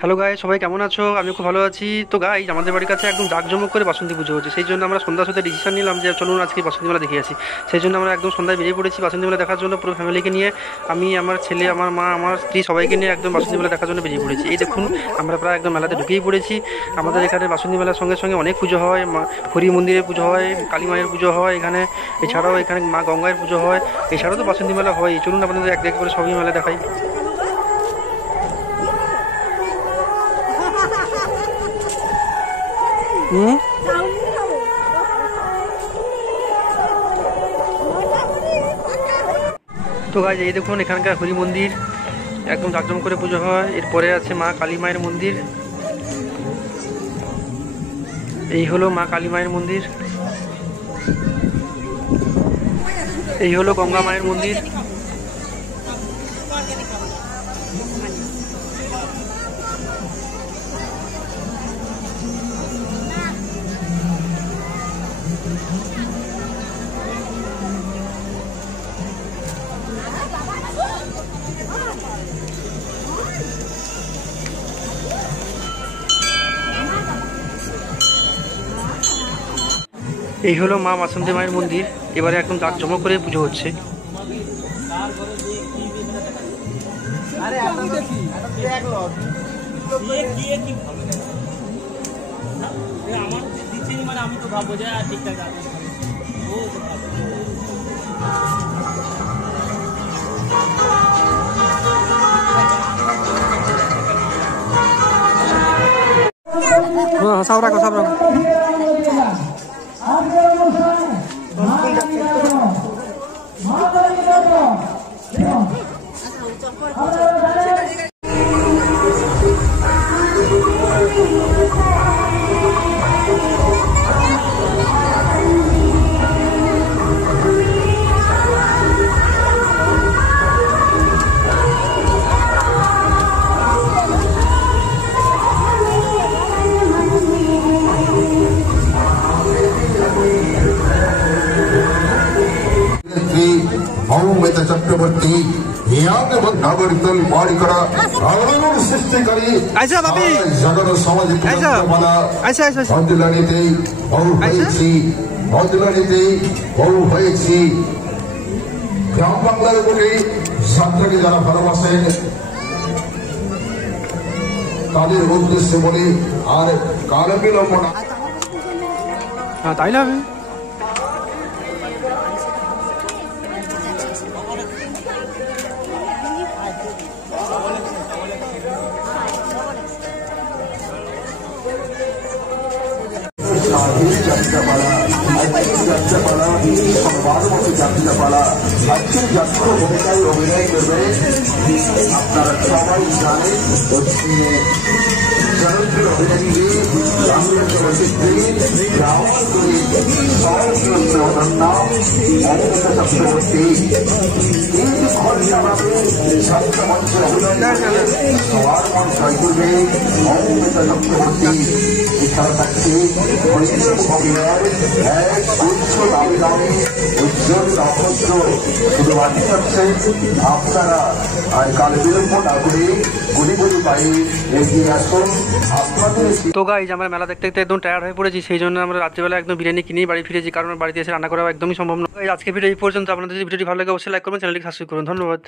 Hello guys, সবাই কেমন আছো? আমি খুব ভালো আছি। তো গাইস, আমাদের বাড়ির কাছে একদম জাঁকজমক করে বাসন্তী পুজো হচ্ছে। সেই জন্য আমরা সন্ধ্যার সাথে ডিসিশন নিলাম যে চলুন আজকে বাসন্তী মেলা দেখে আসি। সেই জন্য আমরা একদম সন্ধ্যায় বেরিয়ে পড়েছি বাসন্তী মেলা দেখার জন্য। পুরো ফ্যামিলিকে নিয়ে, আমি, আমার ছেলে, আমার মা, আমার স্ত্রী সবাইকে নিয়ে একদম বাসন্তী মেলা দেখার জন্য বেরিয়ে পড়েছি। এই দেখুন, আমরা প্রায় একদম মেলাতে ঢুকেই পড়েছি। আমাদের এখানে বাসন্তী মেলার সঙ্গে সঙ্গে অনেক পুজো হয়। হরি মন্দিরের পুজো হয়, কালী মায়ের পুজো হয় এখানে। এছাড়াও এখানে মা গঙ্গায়ের পুজো হয়। এছাড়াও তো বাসন্তী মেলা হয়। চলুন আপনাদের এক করে সবই মেলা দেখাই। তো গাইজ, এই দেখুন এখানকার হরি মন্দির একদম জাঁকজমক করে পুজো হয়। এরপরে আছে মা কালী মায়ের মন্দির। এই হলো মা কালী মায়ের মন্দির। এই হলো গঙ্গা মায়ের মন্দির। এই হলো মা বাসন্তী মায়ের মন্দির। এবারে একদম জাঁকজমক করে পুজো হচ্ছে। আমি তো ভাববো যে ঠিকঠাক আছে। সব রাখো, সব রাখো। চক্রবর্তী নাগরিকদল বাড়িকরা আলোড়ন সৃষ্টিকারী জগন সামাজিক বদলানিতেই বহু হয়েছি, বদলানিতেই বহু হয়েছি। গ্রাম বাংলার বুকে যাত্রাকে যারা ভালোবাসেন তাদের উদ্দেশ্যে বলি, আর কাল বিলম্ব না। তাই না? যাত্রাপালা সংবাদমতো যাত্রাপালা আজকের যাত্রা ভূমিকায় অভিনয় করবে আপনারা সবাই জানেন জনপ্রিয় অভিনেত্রী বাংলা চলচ্চিত্রী নাম অমৃতা চক্রবর্তী। এই যে ঘন্টাভাবে যাত্রা মঞ্চের অভিনয় সবার মন জয় করবে অমৃতা চক্রবর্তী। এছাড়া থাকছে অভিনয়ের এক উচ্চ দাবি দাবি উজ্জ্বল নক্ষত্র। শুধু বাকি থাকছেন আপনারা। আর কাল বিলম্ব না করে গুলি গুলি পাই এগিয়ে আসুন আপনাদের। তো গাইজ, আমরা মেলা দেখতে দেখতে একদম টায়ার্ড হয়ে পড়েছি। সেই জন্য আমরা রাত্রিবেলা একদম বিরিয়ানি কিনেই বাড়ি ফিরেছি, কারণ বাড়িতে এসে রান্না করা একদমই সম্ভব নয়। আজকে ভিডিও এই পর্যন্ত। আপনাদের যদি ভিডিওটি ভালো লাগে অবশ্যই লাইক করবেন, চ্যানেলটি সাবস্ক্রাইব করুন। ধন্যবাদ।